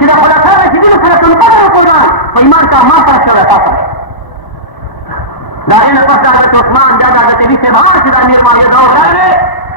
كده خلفاء راشدين فيتنقلوا القرآن فإيمان كأمان ترشوا لتاثر لكن قصد حضرت عثمان جاد حضرت ابي سبحان كده أمير معاوية دور لانه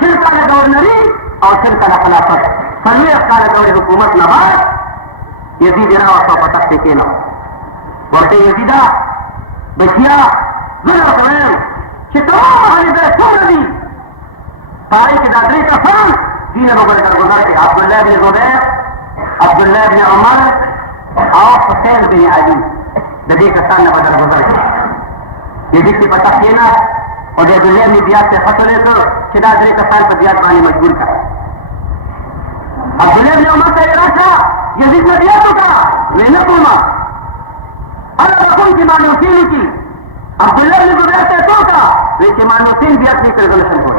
شرك على دور نبي أو شرك على خلافة فلا يحتاج دور حكومة نبات يزيد راوة صوفة تحتكينا وقت يزيدا بشيا ذلك كمان شتوام هذه بيتون نبي تاريخ دادري كفان دين بغل گزار کے عبداللہ بن زبیر عبداللہ بن عمر اور حسین بن علی نبی کسان نے بدر گزار کے یہ جس کی پتہ کینا اور عبداللہ بن زیاد سے خط لے کر چدا درے کسان پر زیاد بانی مجبور کر عبداللہ بن عمر کا ارادہ یزید نے دیا تو کہا میں نہ بولما اللہ رقم کی مانوسین کی عبداللہ بن زبیر سے تو کہا لیکن مانوسین بھی اپنی کرگلشن ہو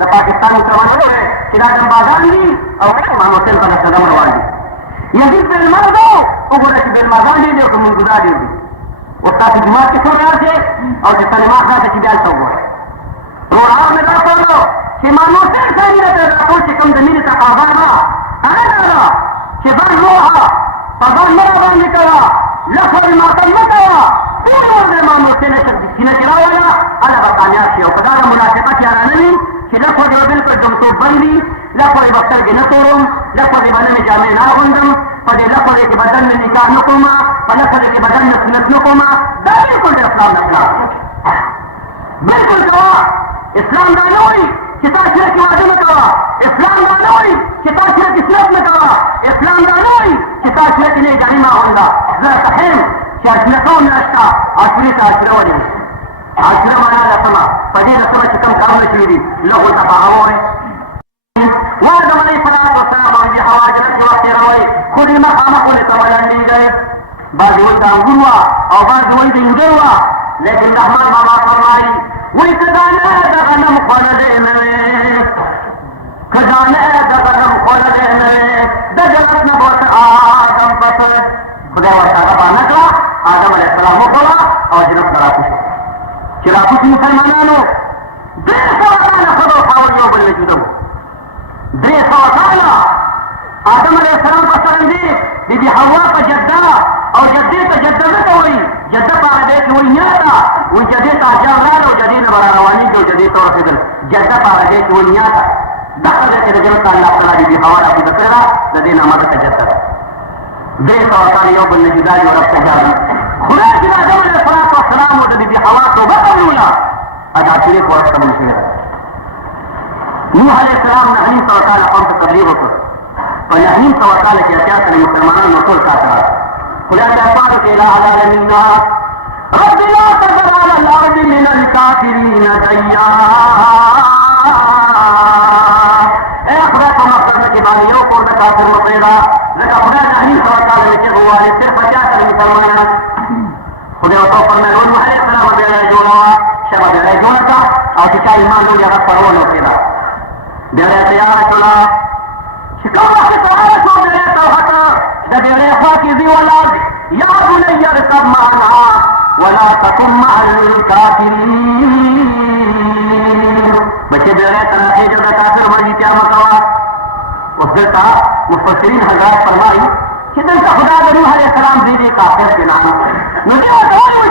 د پاکستان مسلمانانو چې دا دمبازان دي او امام حسین په نقشه روان دي یزید بلمازو وګوره چې بلمازان دي او کومګزار دي او تاسو جماعت کې ټول راځي او چې سلمان خان ته چې بیا څو وګوره روان مې دا کولو چې امام حسین څنګه ته راکو چې کوم د مینې تقاضا ده هغه دا چې بر روحه فضل نه باندې کوا لفظ ماتم نه کوا ټول د امام حسین سینه کې راوړل هغه کامیاب شي او په دا مناسبت یارانه چې لفظ یو بل پر جمتو بندي لفظ بختر کې نه تورم لفظ باندې جامې نه غوندم په دې لفظ کې بدن نه نکاح نه کوم په لفظ کې بدن نه سنت نه کوم دا بالکل د اسلام نه خلاف بالکل دا اسلام دا نه وایي چې تاسو کې واده نه کوه اسلام دا نه وایي چې تاسو کې سنت نه کوه اسلام دا نه وایي چې تاسو کې نه جریمه ونده زه صحیح چې اسلام نه اشتا اصلي تاسو ولې عشرة معنا لسما فدي لسما شكم كامل شديد له تفاهمون وآدم عليه الصلاة والسلام عندي حواجر في وقت روي خذ المقام كل تولى لي بعد ويد أنجوا أو بعد ويد إنجوا لكن الرحمن ما فرمائي ويكذانا دغنا مخالد إمري كذانا دغنا مخالد إمري دجلتنا بوت آدم بس خدا وتعالى بانكلا آدم عليه السلام مخلا أو جنب دراسي خلافت مسلمانانو درې سوه کاله ښځو خاوند یو بل وجودو درې سوه کاله آدم علیه السلام په سرنځي بیبي حوا په جده او جدې ته جده نه ته وایي جده په عربۍ کې وایي نیا ته وایي جدې ته اجاب راغله او جدې نه به را روانېږي او جدې ته ورسېدل جده په عربۍ کې وایي نیا ته دغه ځای کې د جنت الله تعالی بیبي حوا راپیدا کړې ده د دې نامه ده جده ده درې سوه کاله یو بل نه جدا دي او رب ته جاري خدای چې د آدم علیه السلام او د بیبي حوا توبه قبوله ادا کړې په وخت قبول شوې نوح علیه السلام نه نیم سوه کاله قوم ته تبلیغ وکړ په نیم سوه کاله کې اتیا سلې مسلمانانو ټول کافران خدای ته پاک کې لا العالمین رب لا تذر على الارض من الكافرين ديارا اے خدای په مقصد کې باندې یو کور د کافر مو پیدا لکه خدای نه نیم سوه کاله کې غواړي صرف اتیا سلې مسلمانان خدای ورته فرمایي نوح علیه السلام بیا جوړه شبه بیا جوړه کړه او چې چا ایمان لري هغه پرونه وکړه بیا یې تیار کړه چې کوم وخت تیار شو بیا یې توحته د بیا خوا کې دی ولاد یا بني اركب معنا ولا تكن مع الكافرين بچے بیا یې ترخه جو د کافر مرجی کیا مکوا اوس دلته مفسرین حضرات فرمایي چې دلته خدا د نوح علیه السلام دې کافر کې نام نو دې ورته وایي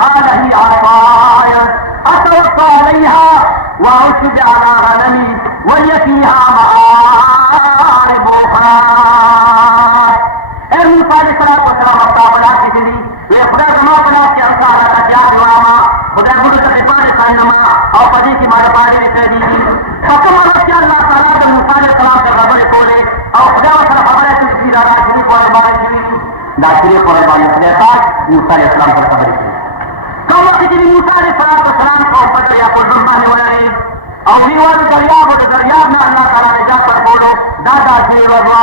قال هي عصاي اتوكل عليها واعشد على غنمي وهي فيها مآرب اخرى اے موسی علیہ السلام مقابلہ کی دی یہ خدا زما بنا کے انسان کا جاد وراما خدا بڑے کے پاس سائنما اور پدی کی مار پاڑی نے دی حکم اللہ اللہ تعالی نے موسی علیہ السلام سے خبر کولے اور خدا سے خبر ہے کہ دارا کی پر بارے کی داخلے پر بارے خدا پاک موسی علیہ السلام پر خبر کی کما کہ موسی علیہ السلام کو پتہ یا کو زمانے والے اور دیوار دریا وہ دریا میں اللہ تعالی نے جا پر بولو دادا جی ووا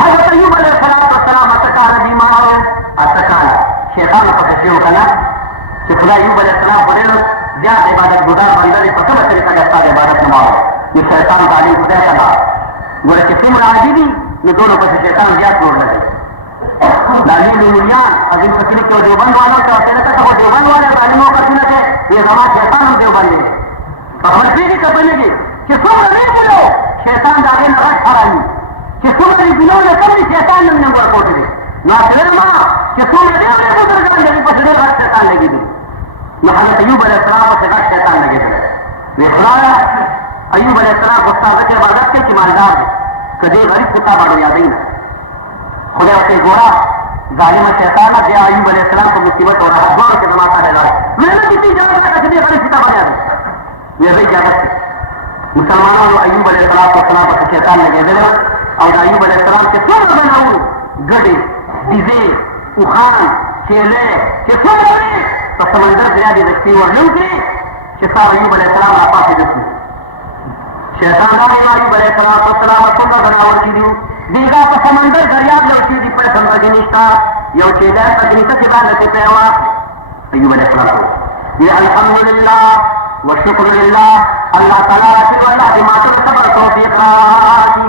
حضرت ایوب علیہ السلام اتکال بیمار اتکال شیطان کو تشریح کنا کہ خدا ایوب علیہ السلام بڑے زیادہ عبادت گزار بندہ نے پتہ طریقہ کا عبادت نماز یہ شیطان تعلیم خدا کا وہ کہ تم راضی بھی یہ دونوں کو شیطان زیادہ چھوڑ لے دلیل دنیان عظیم فکری کے دیوبند والوں کا ہوتے لگا وہ دیوبند والے عالموں کا سنت ہے یہ زمان شیطان ہم دیوبند ہے اور پھر بھی کبھی نہیں کہ تم نہیں بولو شیطان داغے نہ حرامی کہ سورہ بنون کبھی شیطان نے نمبر کوٹ دے یا فرما کہ سورہ دے نے بزرگان نے پسندے غلط شیطان لگی دی یہ حضرت ایوب علیہ السلام سے غلط شیطان لگے تھے یہ خدا ایوب علیہ السلام کو استاد کے عبادت کے ایماندار کدی غریب کتا بڑو یاد نہیں خدا سے گورا ظالم شیطان دے ایوب علیہ السلام کو مصیبت اور ہزار کے دماغ ہے لائے میں نے کسی جگہ کا کدی غریب کتا بنا دے یہ بھی اجازت ہے مسلمانوں کو ایوب علیہ السلام کو شیطان لگے دے اور ایوب علیہ السلام کے سر بناؤں گڑے دیزے اخان کیلے کہ سر بنے تو سمندر زیادہ دکھتی اور نہیں اتری کہ سار ایوب علیہ السلام آپ سے دکھتی شیطان ایوب علیہ السلام سنگا بناور کی دیو دیگا تو سمندر دریاب لوٹی دی پر سمندر جنیشتا یو کیلے پر جنیشتا کی بات نتے پیوا ایوب علیہ السلام کو یہ الحمدللہ والشکر للہ اللہ تعالیٰ رسول اللہ دماغ صبر توفیق راکی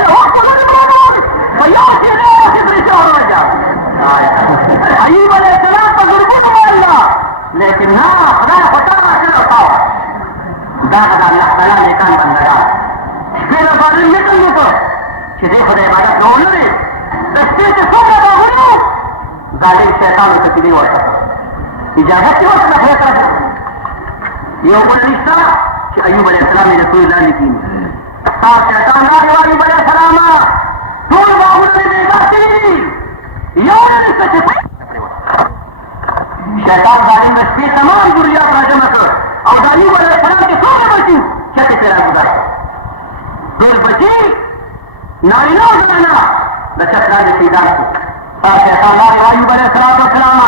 الوقت والمرور فيأتي لا يخبر شهر رجع أيوب عليه السلام تضربون الله لكنها خدای فتاة كده طاوة داخل الله تعالى لكان بندگان شپیل بارن نکل نکو چه دے خدای عبادت نو لري دستے چه سوکا باغنو ظالم شیطان رکتی ورطا اجازت کی ورطا نخوی طرف یو بل رشتہ چه ایوب علیہ السلام رسول اللہ لکین شیطان راغی ایوب علیہ السلام طول باغنو بیگاتی یو رشتہ چه شیطان ظالم رشتی تمام ذریات راجمہ کر اور ایوب علیہ السلام کے سونے بچی چکے تیرا گزار دل بچی نارینہ زنانا لچت راجی شیدان کو شیطان راغی ایوب علیہ السلام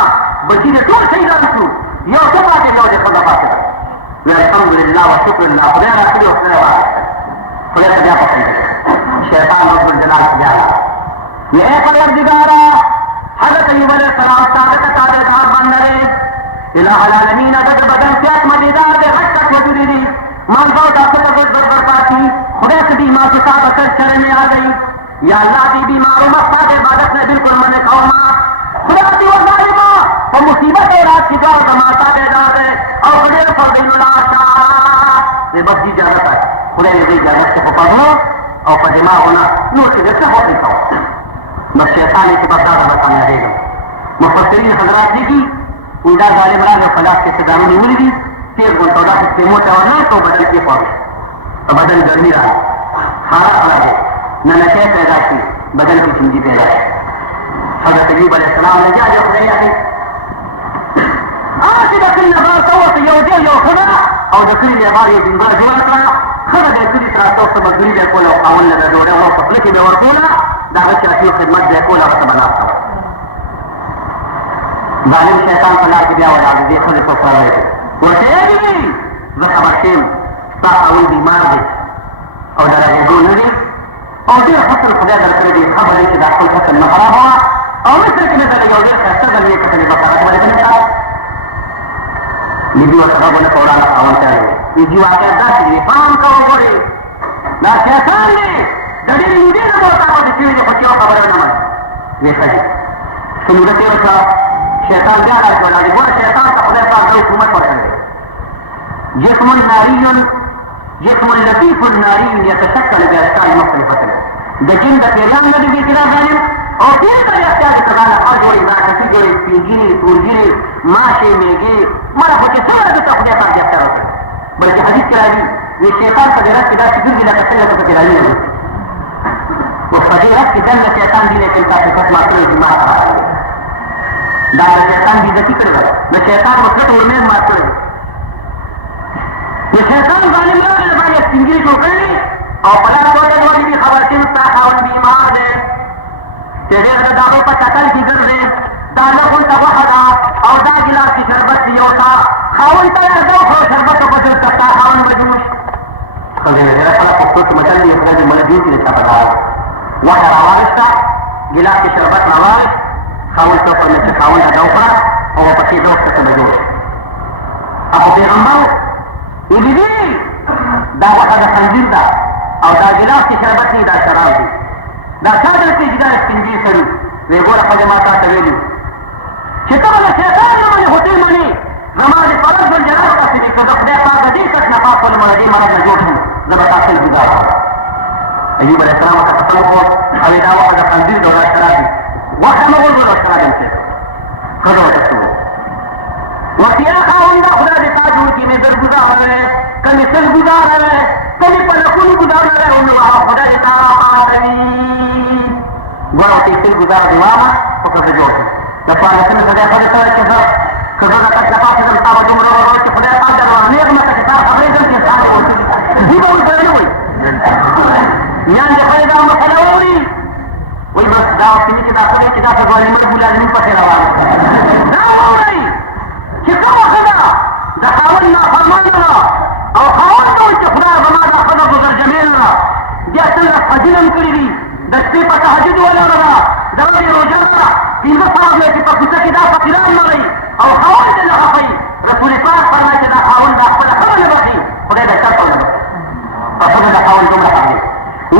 بچی دے طول شیدان کو یو سبا کے یو دے خدا پاسے الحمدللہ و شکر اللہ خدا رکھلی و خدا وارد خدا تجا پسند شیطان رب الجلال سے جانا یہ ایک پروردگارا حضرت ایوب علیہ السلام صادق صادق کار بندرے الہ العالمین اگر بدن سیات مدیدار دے غش تک وجودی دی منظور داخل لگوز برپاتی خدا سے بیمار کے ساتھ اثر شرع میں آ گئی یا اللہ دی بیمار و مقصد عبادت میں بالکل من قوما خدا دی و ظالمہ وہ مصیبت رات کی دور دماتا بیدار دے اور خدا فرد اللہ شاہ یہ بس جی جانت ہے خدا نے دی جانت سے پڑھو اور پدماغ ہونا نور کے جیسے ہو دیتا ہوں بس شیطانی کی بردار بتانا دے گا مفسرین حضرات جی کی ادا ظالم راہ فلاح کے صداروں نے ملی دی تیز گنٹودا سے سیمو چورنے تو بدل کے پاؤں تو بدل گرمی رہا خارا خرا ہے نہ نشے پیدا کی بدل کی چنجی پیدا ہے حضرت ایوب علیہ السلام نے جا جو خدا یادے آج دکھلی نبار تو یو دے یو خدا اور دکھلی نبار یہ جنگار جوار کرا خدا دے کلی طرح تو سے مزدوری دے کولا قاون لگا جوڑے وہ سپلے کے بیور کولا دعوت چاہتی خدمت دے کولا وقت بنا تھا ظالم شیطان فلاح کی بیا ولا دے خود کو پاوے وتیری وخبرتم صاحب بیمار دے اور درجه ګون لري او ډېر فکر خدای درکړي دي خبرې چې دا خپل فصل نه خراب وه او مصر کې نه دا یو ډېر ښایسته غلې کتلې بقرات ولې نه تا نیبي ورته غوږونه په وړاندې خاوند ته نیبي واقعیت داسې دي پام کوه وګورې دا شیطان دی د ډېرې مودې نه به ورته پاتې شوي دي خو چې یو خبره ونه مني ویې ښه دي صورت یې وکړه شیطان بیا راځولا دي ګوره شیطان ته خدای پاک دا حکومت ورکړی جسم ناري جسم لطيف ناري يتشكل بأشكال مختلفة دجن د پیریان د دې کړه ظالم او دې ته احتیاج کړه هر جوړي ما کسي جوړي پیږي تورجي ماشه میږي مړه په څه د تخدي پر دې تر وکړه بلکې حدیث کې راځي وی شیطان په دې راځي چې دا چې دې له کتل په کې راځي او په دې راځي چې دنه شیطان دې له تاسو ختمه کړی دي ما دا شیطان دې ذکی کړو نو شیطان مطلب ورمه ما کړو نو شیطان ظالم راغی له باندې څنګه جوړ کړی او په لاره کوته دوی دې خبر کې مستا خاون بیمار دی چې دې د داغو په شکل کې ګرځي دا له کوم څه وحدا او دا ګلاس کې شربت یو تا خاون ته دا خو شربت په دې تا خاون مجنون خدای دې راځه په څه مچل دې خدای ملګری دې څه پتا وحدا راوښتا ګلاس کې شربت راوښ خاون ته په چې خاون دا وکړه او په دې دوه څه مجنون ابو پیغمبر دې دا وحدا خنزیر دا او دا ګلاس کې شربت نه دا شراب دی دا څادر کې چې دا سپینځي سره وی ګوره په ما تاسو ویلو چې ته له شیطان نه هوټل باندې نماز فرض ول جناب تاسو دې کله خدای پاک دې کټ نه پاک ول مړ دې مرګ نه جوړ شو زبر تاسو گزار ایوب علیہ السلام ته تاسو کو او دا وحدا خنزیر دا شراب دی وحدا نو ول شراب دی خدای تاسو وکیا خاوندا خدای دې تاسو کې نه درګزار کله سل گزار کله په لکونو گزار نه او نو خدای دې تعالی پاکوي ګورو چې سل گزار دی واه په څه جوړ د پاره څنګه خدای په دې سره چې کله دا تاسو په دې تاسو دومره ورته چې خدای پاک دا نه کومه چې تاسو خبرې دې چې تاسو ورته دی به ورته وي یان دې خدای دا مسله وي وای بس دا چې دا خدای چې دا ظالمانه بولازم په خیر روانه دا وایي چې کومه خدای دا خاون نه فرمانه او خاون نو چې خدای زما دا خدای ګذر جمیل نه بیا څنګه فضیلت کړی دي د شپې په تهجد ولا نه دا دې روزه نه پینځه فرض نه چې په کوڅه کې دا فقیران نه وي او خاون دې نه خپي رسول پاک فرمایي چې دا خاون دا خپل خبره نه وکړي خدای دې تاسو نه او خدای دا خاون دومره کوي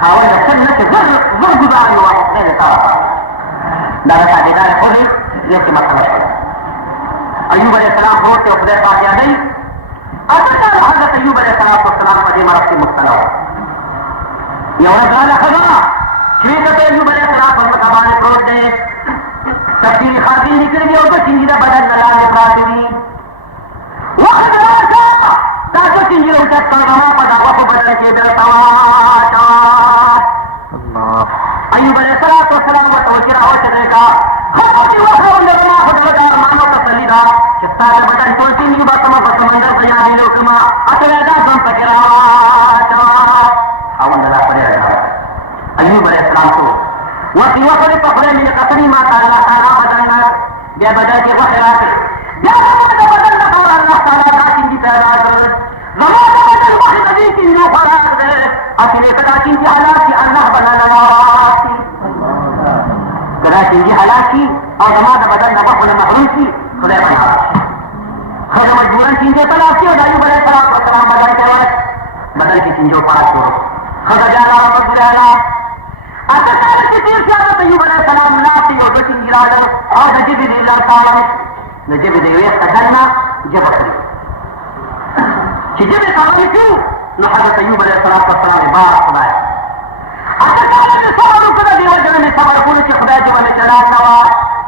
حاولنا سنة ضرب بعض واحد ثاني طرف ده بعد ذلك خذ ليش ما خلص أيوب عليه السلام هو وخذ بعض يدي أتى حضرة أيوب عليه الصلاة والسلام قديم رأسي مستلوى يا ولد قال خذا شوية أيوب عليه السلام فمتابعنا فرود ده تفسير خاطين نكر گیا تو سنجیدہ بدن نلان افرادی وقت راسا تاکو سنجیدہ اچھت پرغما پدا وقت بدن کے برتوا ایوب علیہ السلام وتوجرہ ہو چکے کا خطوٹی وقت اندرما خود بدار مانو تسلی دا چستا کا بدن تو سنجیدہ تما بسمندر سیادی لوکما اتویدہ زم پکرا حاول دلا پڑے رہا ایوب علیہ السلام کو وقتی وقت پخرے من قطری ما تعالی تعالی بدن بیا بدن کے وقت راتے بیا بدن نکور اللہ تعالی دا سنجی پیدا کر زمان بدن وقت نبی سنجو فرار دے اکیلے کدا سنجی حالات کی اللہ بنا نواسی کدا سنجی حالات کی اور زمان بدن نبقل محروم کی خدا بنا خدا مجبورا سنجے تلاسی اور ایوب علیہ السلام بدن کے وقت بدن کی سنجو فرار کرو خدا جانا رب جانا أتكلم كثير في هذا أيوب عليه السلام ناتي وبكين جلاله أو نجيب ذي الله تعالى نجيب ذي ويستدلنا جبري كجيب تعالى كيو نحن أيوب عليه السلام بارك خدايا أتكلم صبر كذا دي وجهنا صبر كل شيء خدايا جبنا جلال نوا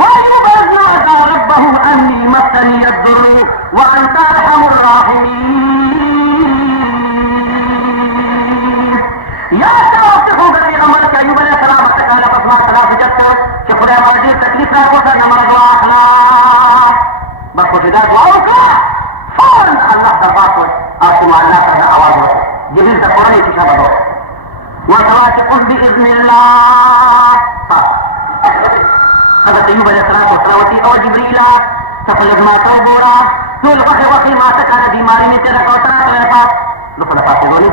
وأيوب إذ نادى ربه أني مسني الضر وأنت أرحم الراحمين يا توافق غير عملك أيوب عليه السلام قال فاسمع ثلاث جت شكرا واجب تكليف لا قوة نمر أخلاق بخجدات وأوكا فورا الله تبارك أسمع الله تعالى أوازه جبريل تقرأني تشابه وتواثق بإذن الله حضرت ایوب علیہ السلام اور جبریلا تفلد ما تو بورا طول وقت ما تکانا بیماری میں تیرا کوترا تیرے پاس لکھو لفا سے بولی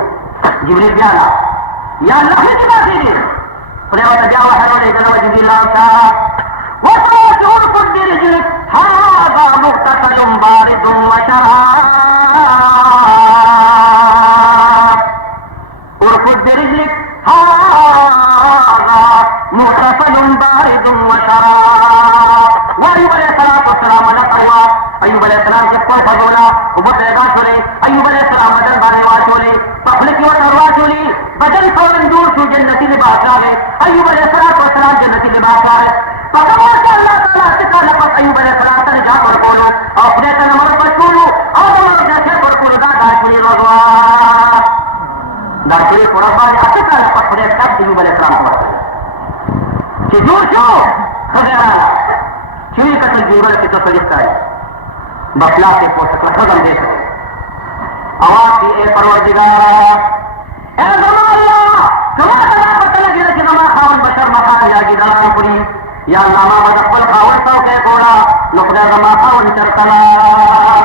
جبریل بیانا یا اللہ نے جبا سی دی خدا وقت جاوہ حرولے جنو جبریلا شاہ وَتَوَسِعُ الْقُدِّ رِجْلِكْ هَذَا مُغْتَسَلٌ بَارِدٌ وَشَرَابٌ اركض برجلك هذا مغتسل بارد وشراب وأيوب عليه الصلاة والسلام أيوب عليه السلام جبت فضولا وبطلقا شولي أيوب عليه السلام بدل بانوا شولي تخلقي وتروا شولي بدل فورا دور شو جنة لباس آگے أيوب عليه الصلاة والسلام جنة لباس آگے فقال الله تعالى تقال لقد أيوب عليه السلام تنجاب ورقولو أفضيت نمر بشكولو أولا جاكي ورقولو دا شولي رضوان داخلي قرآن أتكلم عن قصة أيوب عليه السلام كجور شو خبرنا شو يكتب الجورة في تصريح تاني بطلع في فوسك لخزم ديسه أواتي إيه پروردگار إيه زمان الله کما دا پته لګیږي چې زما خاوند بشر مخه یا ګیدړان خوري یا الله ما به خپل خاوند څوکۍ کوله نو خدای زما خاوند چېرته لاړ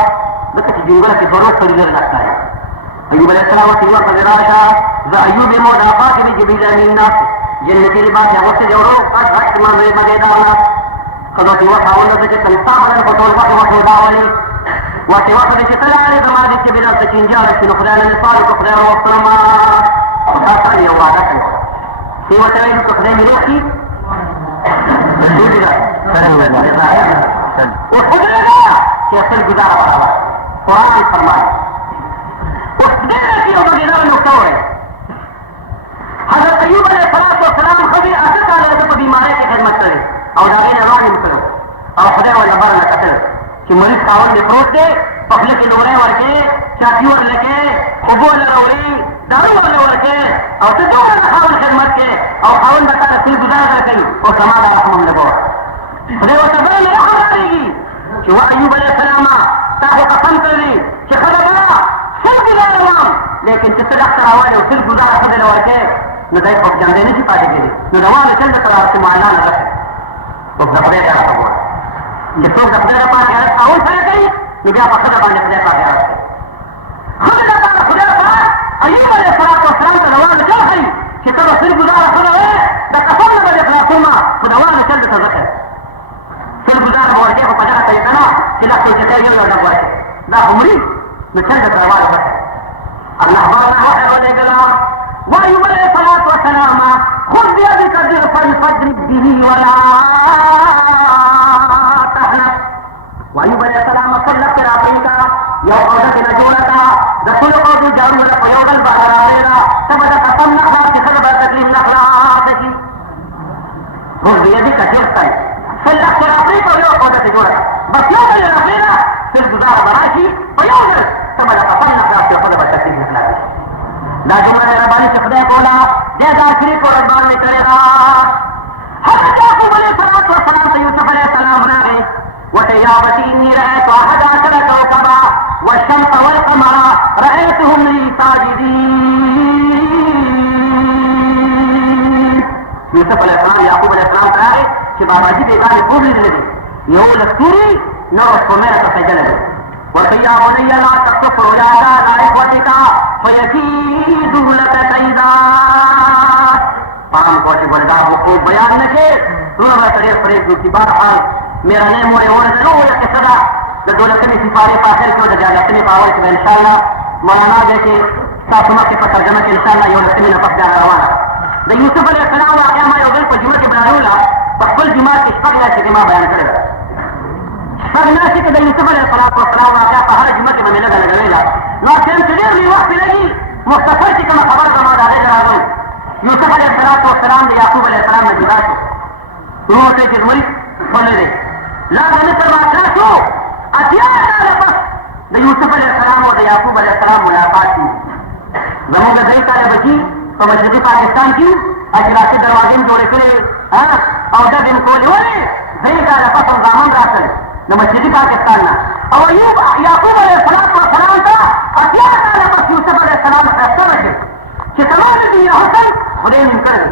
ځکه چې جنګله کې ضرورت پرې لرې نه ښکاري ایوب علیه السلام ورته ورته راشه زه ایوب یم او دا فاطمې جبریل امین ناست جنتي لباس یې اغوستی دی ورو غټ غټ منظرې مزېدار ناست ښځه ورته یوه خاوند ته چې تل ستا بدن خو ټول غوښې وښې وداولې ورته یوه ښځه چې ته لاړې زما دې چې بېرته ته چینجاړه شي نو خدای نه مې سوال وکړو خدای راوختلم او دا سره یو وعده کوي دې ورته ویل که خدای مې روغ کړي اوس ودرېږه چې اصل ګزاره برابر قرآن فرمایي اوس ډېره کې یو بګېداره نقطه وویل حضرت ایوب علیه السلام ښځې اته کاله ده په بیمارۍ کې خدمت کړې او د هغې نه وړاندې م کړی او خدای ورله بره نه کتل چې مریض خاوند دې پروت دی په خوله کې لوری ورکړې چاقي ورله کې اوبه ورله راوړي دارو ورله ورکړې او ته دومره د خاوند خدمت کې او خاوند به تا ته سل ګزاره در کوي اوس زما دا رحم هم لګوه خدای ورته بله مې رحم رارېږي چې وا ایوب علیه السلامه تا خو قسم کړی چې ښځه به سل ګزاره وم لیکن چې ته ډاکټر راوړې او سل ګزاره ښځې له ورکې نو دی خو جنډۍ نه شي پاتې کېدی نو د واله چل درته راوړه چې معنا نه رسوي اوس د خدای ډېره ښه ګوره چې څوک د خدای لپاره خیانت خاوند سره کوي نو بیا په ښځه باندې خدای پاک خیانت کوي ښځې لپاره خدای پاک ایوب علیه السلام ته د واله چل ښایي چې ته به سل ګزاره ښځه وې د قسم نه به دې خلاصومه خو د واله چل درته زه ښیم سل ګزاره به ورکې خو په دغه طریقه نه چې لږ توچکۍ یو یو ډب ورکې دا خو مري نو چل درته د واله زه ښیم الله باندې وحی ولېږله وأيوب عليه الصلاة والسلام خذ بيدك ضغطا فاضرب به ولا تهنك وأيوب عليه السلام صلى في أفريقيا يوم أوجد نجولك دخل قوض جارو لك يوم البحر علينا تبدأ قسم نخلا تخرب تكليم نخلا تشي خذ بيدك ضغطا صلى في أفريقيا يوم أوجد نجولك بس يوم الأخيرة في الجزارة براشي ويوم تبدأ قسم نخلا تخرب تكليم نخلا تشي دا جمله مهرباني چې خدای کوله دې دا شریک او ربان مې کړې ده حضرت یعقوب علیه السلام ته یوسف علیه السلام راغی ورته یا ابتي اني رايت 11 كوكبا والشمس والقمر رايتهم لي ساجدين یوسف علیه السلام یعقوب علیه السلام ته راغی چې باباجي بیګانې خوب لیدلی دي یو لږ توري نور سپوږمۍ راته سجدله دی ورته یا بني لا تقصف رؤياك على اخوتك فيكيدوا لك كيدا پام کوشش وردا خوب بیان نہ کہ سورہ بقرہ فریق کی بہرحال میرا نام ہے اور نو یہ قصہ د دولتنی سفارے پاخر کو د جالتنی پاور کو انشاءاللہ مولانا دے کے ساتھما کے ترجمہ کے انشاءاللہ یہ لتنی نفس جا روانہ د یوسف علیہ السلام واقعہ ما یو دل په جمعه کې بیانولا په خپل جمعه کې شپږ میاشتې ما بیان کړل شپږ میاشتې کې د یوسف علیه السلام واقعہ په هر جمعه کې مې نه لګولا نو څنګه چې ډېر می وخت لګي مختصر چې کوم خبر زما دا راغلی یوسف علیه السلام د یعقوب علیه السلام نه جدا شو نو ته چې مریض باندې دی لا د مصر واقعہ شو اتیا کاله پس د یوسف علیه السلام او د یعقوب علیه السلام ملاقات شو زموږ درې کاله بچي په مشرقي پاکستان کې اجراسي دروازې جوړې کړې او دا دې کولې ولې درې کاله پس زامن راتل د مشرقي پاکستان نه او یعقوب علیه السلام ته اتیا کاله پس یوسف علیه السلام فیصله وکړه چې تمام دنیا حسن خدای نیم کړی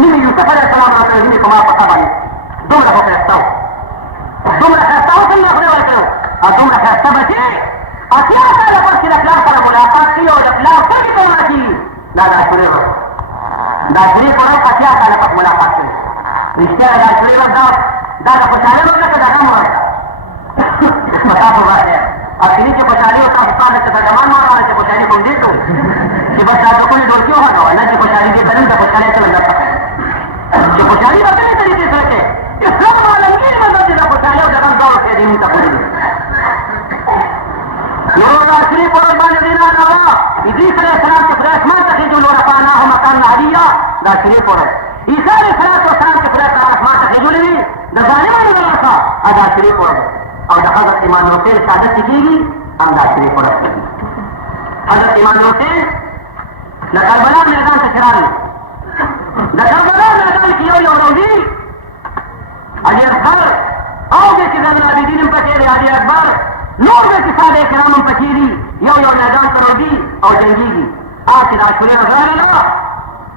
نیمې یوسف علیه السلام راته نیمې په ما پتا باندې دومره خو ښایسته و دومره ښایسته حسن ما خدای ورکړی او دومره ښایسته بچې اتیا کاله پس چې د پلار سره ملاقات کړي او د پلار سترګې ته ونه کېږي دا د عاشورې ورځ د عاشورې په ورځ اتیا کاله پس ملاقات کړي رښتیا د عاشورې ورځ دا د خوشحالۍ ورځ ده که د غم ورځ ده په تاسو باندې اخري چې خوشحالي او تاسو ستاسو چې ترجمان مارانه چې خوشحالي کوم دې ته چې بس تاسو کومې ډولکي وهغه نه چې خوشحالي دې ته نه د خوشحالۍ څه مطلب پکې چې خوشحالي به بلې طریقې سره کې اسلام عالمګیر مطلب چې د خوشحالۍ او د غم دواړو کې دې موږ ته پوری دي نو د عاشورې په ورځ باندې دې نه هغه ادریس علیه السلام چې خدای اسمان ته خېږي ورفعناه مکانا علیا د عاشورې په ورځ عیسی علیه السلام چې خدای تعالی اسمان ته خېږولې وي د ظالمانو نه راڅه د عاشورې په ورځ او د حضرت امام حسین شهادت چې کېږي هم د عاشورې په ورځ کېږي حضرت امام حسین د کربلا میدان ته چې راغلي د کربلا میدان کې یو روضي علي اکبر او دې کې زین العابدین هم پکې دی علي اکبر نور دې کې صحابه کرام هم پکې دي یو میدان ته روضي او جنګېږي چې د عاشورې ورځ راغله